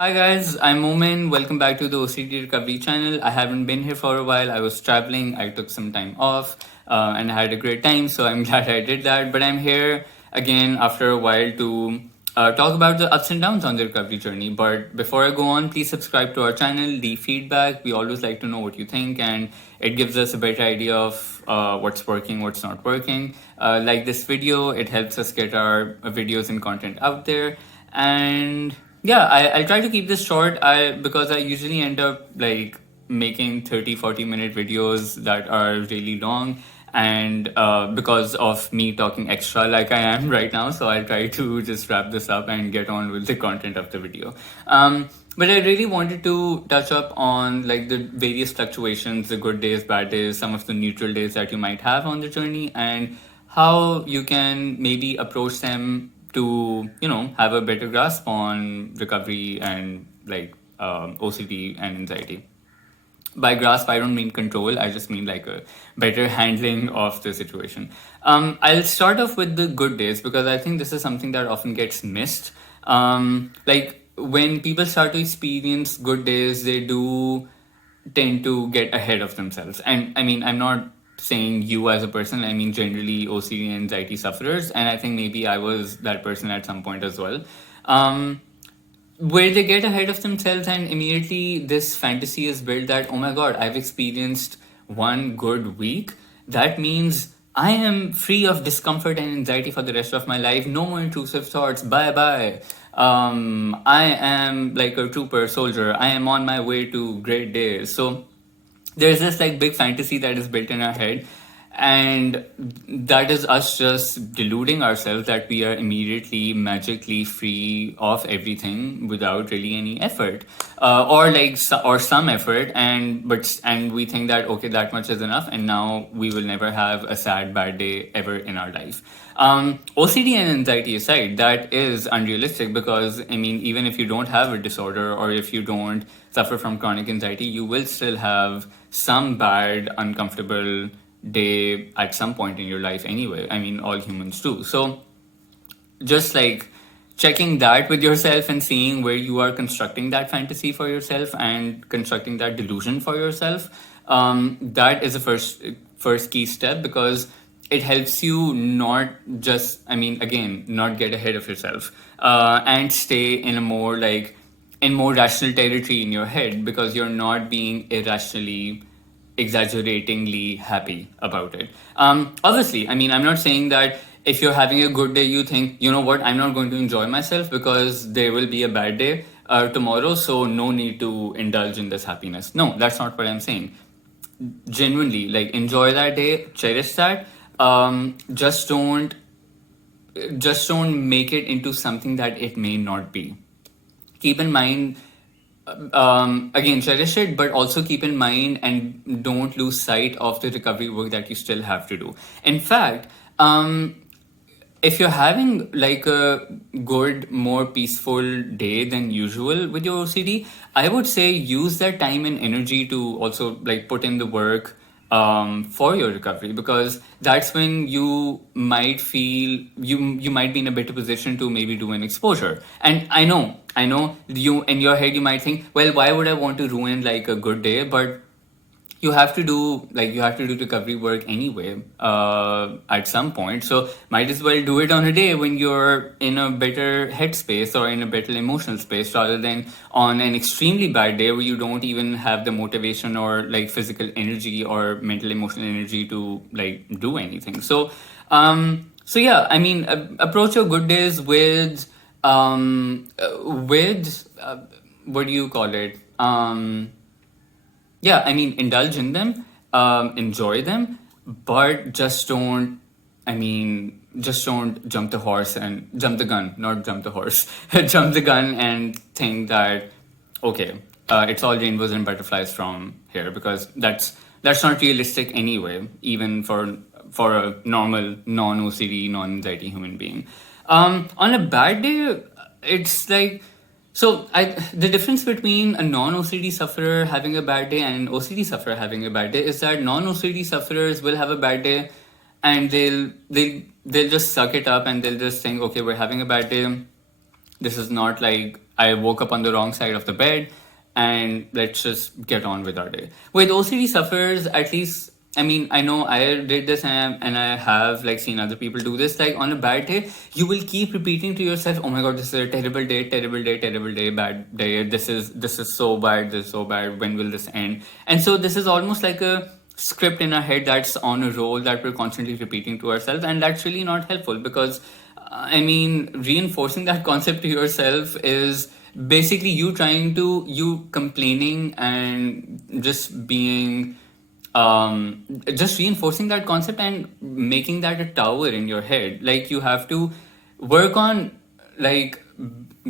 Hi guys, I'm Momin. Welcome back to the OCD Recovery channel. I haven't been here for a while. I was traveling. I took some time off and I had a great time. So I'm glad I did that. But I'm here again after a while to talk about the ups and downs on the recovery journey. But before I go on, please subscribe to our channel, leave feedback. We always like to know what you think, and it gives us a better idea of what's working, what's not working. Like this video, it helps us get our videos and content out there. And yeah, I'll try to keep this short. Because I usually end up like making 30-40 minute videos that are really long, and because of me talking extra like I am right now, so I'll try to just wrap this up and get on with the content of the video. But I really wanted to touch up on like the various fluctuations, the good days, bad days, some of the neutral days that you might have on the journey, and how you can maybe approach them to have a better grasp on recovery and like OCD and anxiety. By grasp, I don't mean control. I just mean like a better handling of the situation. I'll start off with the good days because I think this is something that often gets missed. Like when people start to experience good days, they do tend to get ahead of themselves. And I mean, I'm not saying you as a person, I mean, generally OCD and anxiety sufferers. And I think maybe I was that person at some point as well. Where they get ahead of themselves, and immediately this fantasy is built that, oh my god, I've experienced one good week. That means I am free of discomfort and anxiety for the rest of my life. No more intrusive thoughts. Bye bye. I am like a trooper soldier. I am on my way to great days. So there's this like big fantasy that is built in our head, and that is us just deluding ourselves that we are immediately magically free of everything without really any effort, or like or some effort, and we think that okay, that much is enough, and now we will never have a sad bad day ever in our life. OCD and anxiety aside, that is unrealistic because I mean, even if you don't have a disorder or if you don't suffer from chronic anxiety, you will still have some bad, uncomfortable day at some point in your life anyway. I mean, all humans do. So just like checking that with yourself and seeing where you are constructing that fantasy for yourself and constructing that delusion for yourself, that is the first key step, because it helps you not just, I mean, again, not get ahead of yourself, and stay in a more like in more rational territory in your head, because you're not being irrationally exaggeratingly happy about it. Obviously, I mean, I'm not saying that if you're having a good day, you think, you know what, I'm not going to enjoy myself because there will be a bad day tomorrow, so no need to indulge in this happiness. No, that's not what I'm saying. Genuinely, like, enjoy that day, cherish that. Just don't make it into something that it may not be. Keep in mind, again, cherish it, but also keep in mind and don't lose sight of the recovery work that you still have to do. In fact, if you're having like a good, more peaceful day than usual with your OCD, I would say use that time and energy to also like put in the work for your recovery, because that's when you might feel you might be in a better position to maybe do an exposure. And I know you in your head you might think, well, why would I want to ruin like a good day? But you have to do recovery work anyway at some point, so might as well do it on a day when you're in a better headspace or in a better emotional space, rather than on an extremely bad day where you don't even have the motivation or like physical energy or mental emotional energy to like do anything. So yeah, I mean, approach your good days with what do you call it, yeah, I mean, indulge in them, enjoy them, but just don't jump the horse and jump the gun, not jump the horse, jump the gun and think that, okay, it's all rainbows and butterflies from here, because that's not realistic anyway, even for a normal, non-OCD, non-anxiety human being. On a bad day, it's like, the difference between a non-OCD sufferer having a bad day and an OCD sufferer having a bad day is that non-OCD sufferers will have a bad day, and they'll just suck it up and they'll just think, okay, we're having a bad day. This is not like I woke up on the wrong side of the bed and let's just get on with our day. With OCD sufferers, at least, I mean, I know I did this, and I have like seen other people do this. Like on a bad day, you will keep repeating to yourself, "Oh my god, this is a terrible day, terrible day, terrible day, bad day. This is so bad, this is so bad. When will this end?" And so this is almost like a script in our head that's on a roll that we're constantly repeating to ourselves, and that's really not helpful because I mean, reinforcing that concept to yourself is basically you complaining and just reinforcing that concept and making that a tower in your head. Like you have to work on like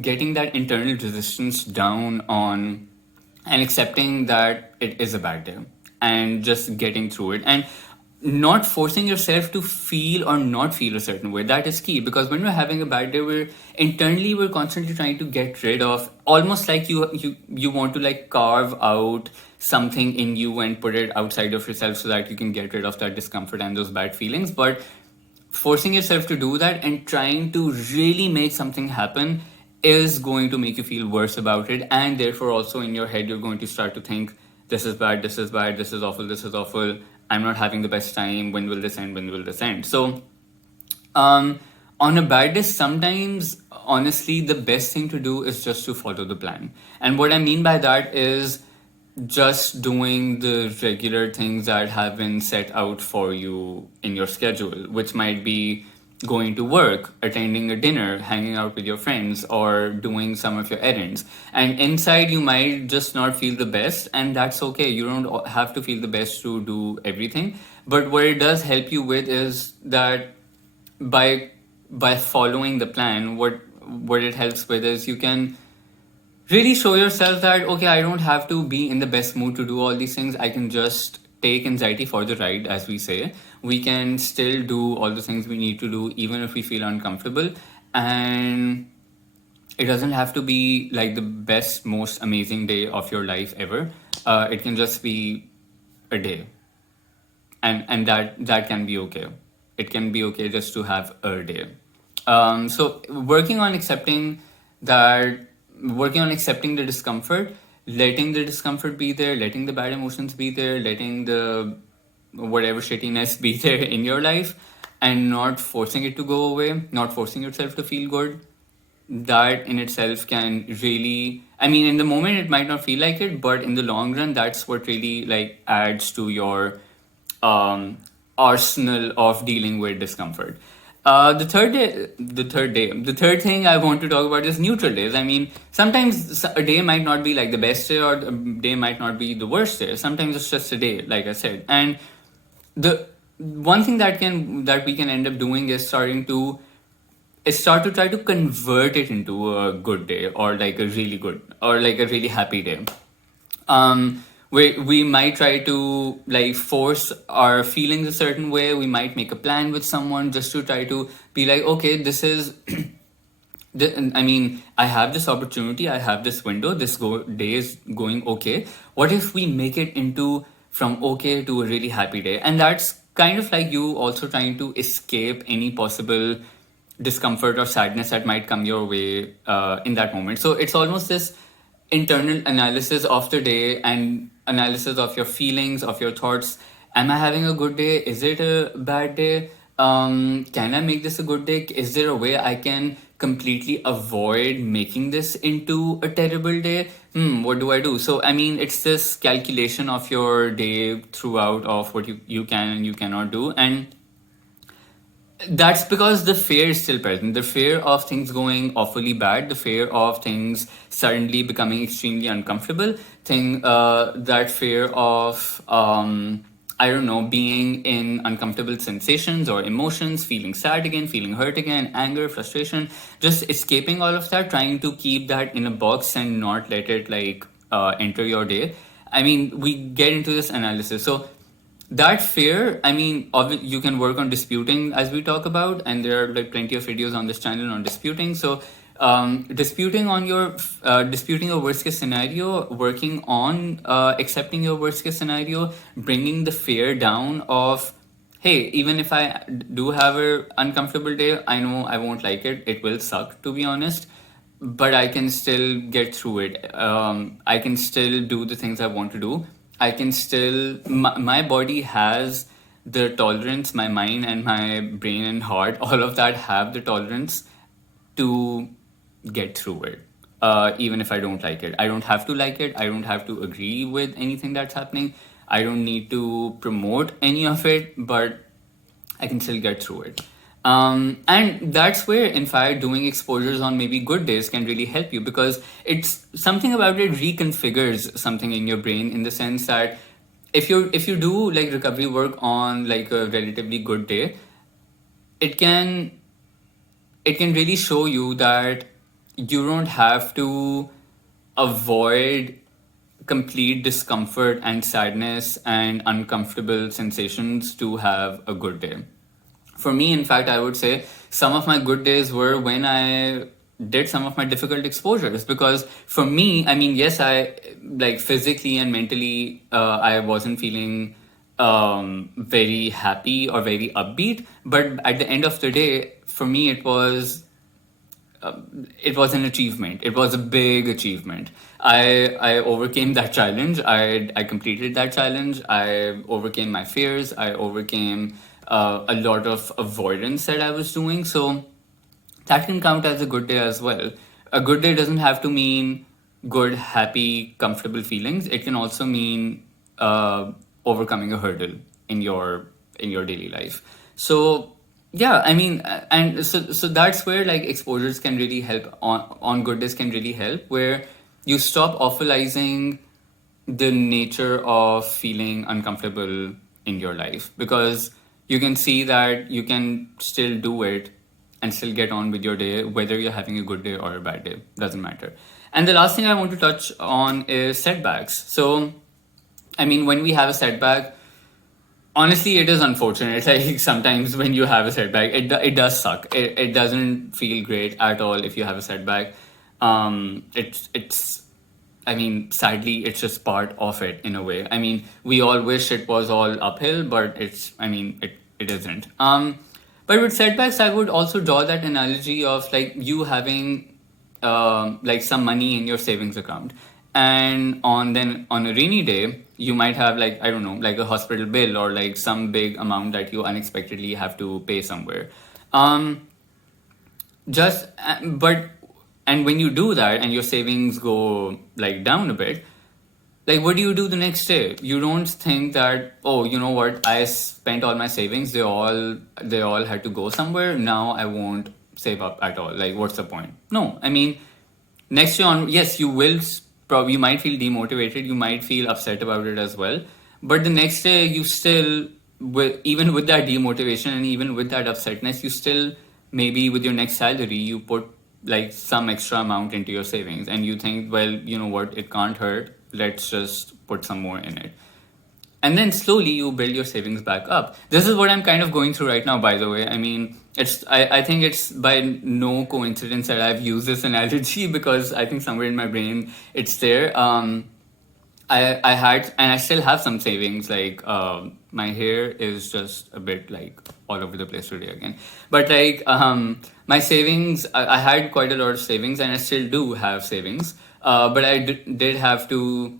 getting that internal resistance down on and accepting that it is a bad day and just getting through it and not forcing yourself to feel or not feel a certain way. That is key, because when we're having a bad day, we're constantly trying to get rid of, almost like you want to like carve out something in you and put it outside of yourself so that you can get rid of that discomfort and those bad feelings. But forcing yourself to do that and trying to really make something happen is going to make you feel worse about it, and therefore also in your head you're going to start to think, this is bad, this is bad, this is awful, this is awful, I'm not having the best time, when will this end, when will this end? So on a bad day, sometimes honestly the best thing to do is just to follow the plan. And what I mean by that is just doing the regular things that have been set out for you in your schedule, which might be going to work, attending a dinner, hanging out with your friends, or doing some of your errands. And inside, you might just not feel the best, and that's okay. You don't have to feel the best to do everything. But what it does help you with is that by following the plan, what it helps with is you can really show yourself that, okay, I don't have to be in the best mood to do all these things. I can just take anxiety for the ride, as we say. We can still do all the things we need to do even if we feel uncomfortable, and it doesn't have to be like the best, most amazing day of your life ever. It can just be a day, and that can be okay. It can be okay just to have a day. So that working on accepting the discomfort, letting the discomfort be there, letting the bad emotions be there, letting the whatever shittiness be there in your life, and not forcing it to go away, not forcing yourself to feel good. That in itself can really, I mean, in the moment it might not feel like it, but in the long run, that's what really like adds to your arsenal of dealing with discomfort. The third thing I want to talk about is neutral days. I mean, sometimes a day might not be like the best day, or a day might not be the worst day. Sometimes it's just a day, like I said. And the one thing that we can end up doing is start to try to convert it into a good day, or like a really good, or like a really happy day. We might try to like force our feelings a certain way. We might make a plan with someone just to try to be like, okay, this is I mean, I have this opportunity, I have this window, day is going okay. What if we make it into from okay to a really happy day? And that's kind of like you also trying to escape any possible discomfort or sadness that might come your way in that moment. So it's almost this internal analysis of the day and analysis of your feelings, of your thoughts. Am I having a good day? Is it a bad day? Can I make this a good day? Is there a way I can completely avoid making this into a terrible day? What do I do? So, I mean, it's this calculation of your day throughout of what you can and you cannot do. And that's because the fear is still present. The fear of things going awfully bad, the fear of things suddenly becoming extremely uncomfortable, that fear of, I don't know, being in uncomfortable sensations or emotions, feeling sad again, feeling hurt again, anger, frustration, just escaping all of that, trying to keep that in a box and not let it like enter your day. I mean, we get into this analysis. So that fear, I mean, you can work on disputing, as we talk about, and there are like plenty of videos on this channel on disputing. So disputing your worst case scenario, working on accepting your worst case scenario, bringing the fear down of, hey, even if I do have an uncomfortable day, I know I won't like it, it will suck, to be honest. but I can still get through it. I can still do the things I want to do. I can still, my body has the tolerance, my mind and my brain and heart, all of that have the tolerance to get through it. Even if I don't like it, I don't have to like it. I don't have to agree with anything that's happening. I don't need to promote any of it, but I can still get through it. And that's where, in fact, doing exposures on maybe good days can really help you, because it's something about it reconfigures something in your brain, in the sense that if you do like recovery work on like a relatively good day, it can it can really show you that you don't have to avoid complete discomfort and sadness and uncomfortable sensations to have a good day. For me, in fact, I would say some of my good days were when I did some of my difficult exposures, because for me, I mean, yes, I like physically and mentally, I wasn't feeling very happy or very upbeat, but at the end of the day, for me, it was an achievement. It was a big achievement. I overcame that challenge. I completed that challenge. I overcame my fears. I overcame a lot of avoidance that I was doing. So that can count as a good day as well. A good day doesn't have to mean good, happy, comfortable feelings. It can also mean overcoming a hurdle in your daily life. So yeah, I mean, and so that's where like exposures can really help. On good days can really help, where you stop awfulizing the nature of feeling uncomfortable in your life, because you can see that you can still do it and still get on with your day, whether you're having a good day or a bad day, doesn't matter. And the last thing I want to touch on is setbacks. So I mean, when we have a setback, honestly, it is unfortunate. Like sometimes when you have a setback, it does suck. It doesn't feel great at all if you have a setback. It's I mean, sadly, it's just part of it in a way. I mean, we all wish it was all uphill, but it isn't. But with setbacks, I would also draw that analogy of like you having like some money in your savings account, and on a rainy day you might have, like, I don't know, like a hospital bill or like some big amount that you unexpectedly have to pay somewhere. um just but and when you do that and your savings go like down a bit, like what do you do the next day? You don't think that, oh, you know what, I spent all my savings, they all had to go somewhere, now I won't save up at all, like what's the point? No, I mean, next year on, yes, you will probably, you might feel demotivated, you might feel upset about it as well, but the next day you still, even with that demotivation and even with that upsetness, you still, maybe with your next salary, you put like some extra amount into your savings and you think, well, you know what, it can't hurt, let's just put some more in it, and then slowly you build your savings back up. This is what I'm kind of going through right now, by the way. I mean, I think it's by no coincidence that I've used this analogy because I think somewhere in my brain it's there. I had, and I still have some savings. Like my hair is just a bit like all over the place today again. But like my savings, I had quite a lot of savings, and I still do have savings. But I did have to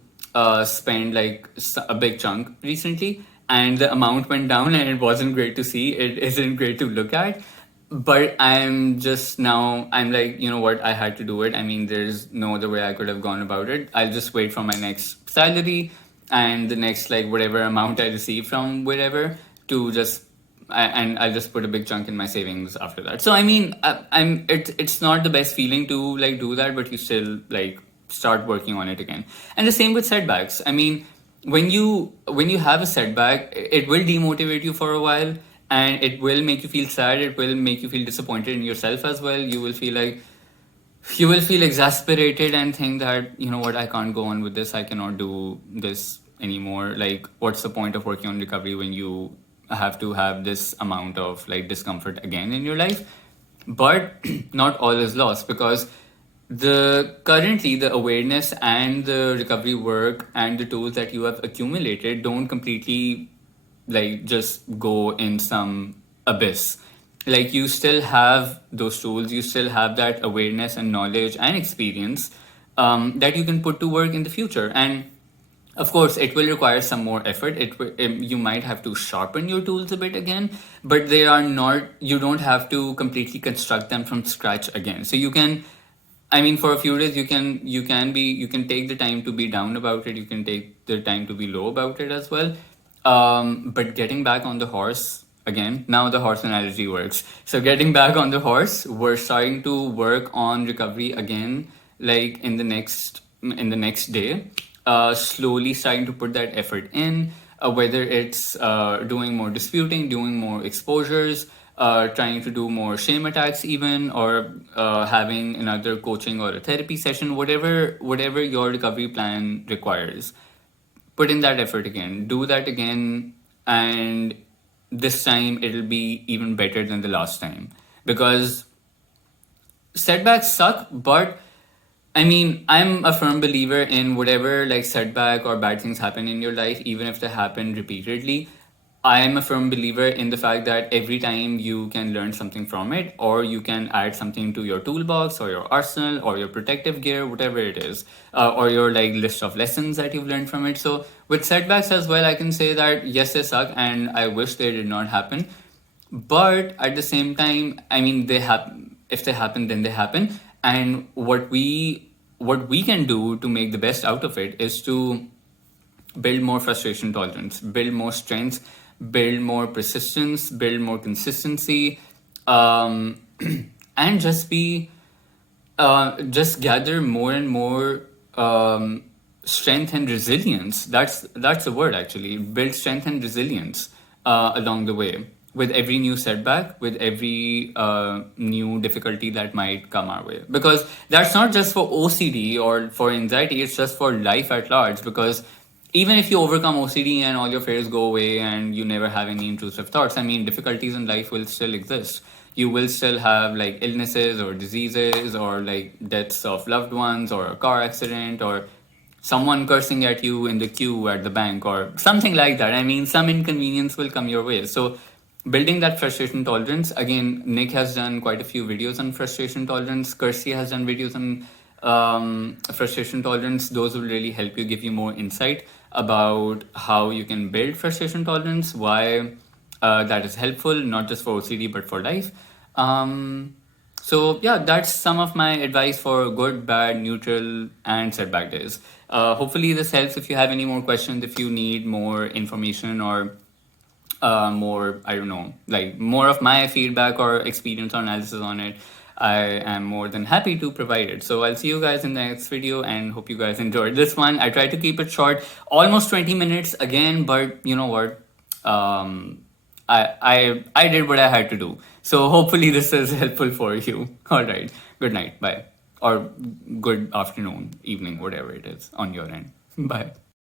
spend like a big chunk recently, and the amount went down, and it wasn't great to see. It isn't great to look at. But I'm like, you know what, I had to do it. I mean, there's no other way I could have gone about it. I'll just wait for my next salary and the next, like, whatever amount I receive from wherever, to just and I'll just put a big chunk in my savings after that. So I mean, it's not the best feeling to like do that, but you still like start working on it again. And the same with setbacks. I mean, when you have a setback, it will demotivate you for a while, and it will make you feel sad, it will make you feel disappointed in yourself as well. You will feel exasperated and think that, you know what, I can't go on with this, I cannot do this anymore. Like, what's the point of working on recovery when you have to have this amount of like discomfort again in your life? But not all is lost, because the awareness and the recovery work and the tools that you have accumulated don't completely like just go in some abyss. like you still have those tools, you still have that awareness and knowledge and experience that you can put to work in the future. And of course, it will require some more effort. You might have to sharpen your tools a bit again, but they are not. You don't have to completely construct them from scratch again. So you can, I mean, for a few days, you can take the time to be down about it. You can take the time to be low about it as well. But getting back on the horse again, now the horse analogy works. So getting back on the horse, we're starting to work on recovery again, like in the next day. Slowly starting to put that effort in, whether it's doing more disputing, doing more exposures, trying to do more shame attacks even, or having another coaching or a therapy session, whatever your recovery plan requires. Put in that effort again, do that again, and this time it'll be even better than the last time, because setbacks suck, but I mean, I'm a firm believer in whatever like setback or bad things happen in your life, even if they happen repeatedly. I am a firm believer in the fact that every time you can learn something from it, or you can add something to your toolbox or your arsenal or your protective gear, whatever it is, or your like list of lessons that you've learned from it. So with setbacks as well, I can say that yes, they suck, and I wish they did not happen. But at the same time, I mean, they happen. If they happen, then they happen. And what we can do to make the best out of it is to build more frustration tolerance, build more strength, build more persistence, build more consistency, um, and just gather more and more strength and resilience. That's the word actually. Build strength and resilience along the way with every new setback, with every new difficulty that might come our way. Because that's not just for OCD or for anxiety; it's just for life at large. Because even if you overcome OCD and all your fears go away and you never have any intrusive thoughts, I mean, difficulties in life will still exist. You will still have like illnesses or diseases or like deaths of loved ones or a car accident or someone cursing at you in the queue at the bank or something like that. I mean, some inconvenience will come your way. So, building that frustration tolerance, again, Nick has done quite a few videos on frustration tolerance. Kirsty has done videos on frustration tolerance. Those will really help you, give you more insight about how you can build frustration tolerance, why that is helpful, not just for OCD, but for life. So yeah, that's some of my advice for good, bad, neutral, and setback days. Hopefully this helps. If you have any more questions, if you need more information or more, I don't know, like more of my feedback or experience or analysis on it, I am more than happy to provide it. So I'll see you guys in the next video and hope you guys enjoyed this one. I tried to keep it short, almost 20 minutes again, but you know what? I did what I had to do. So hopefully this is helpful for you. All right. Good night. Bye. Or good afternoon, evening, whatever it is on your end. Bye.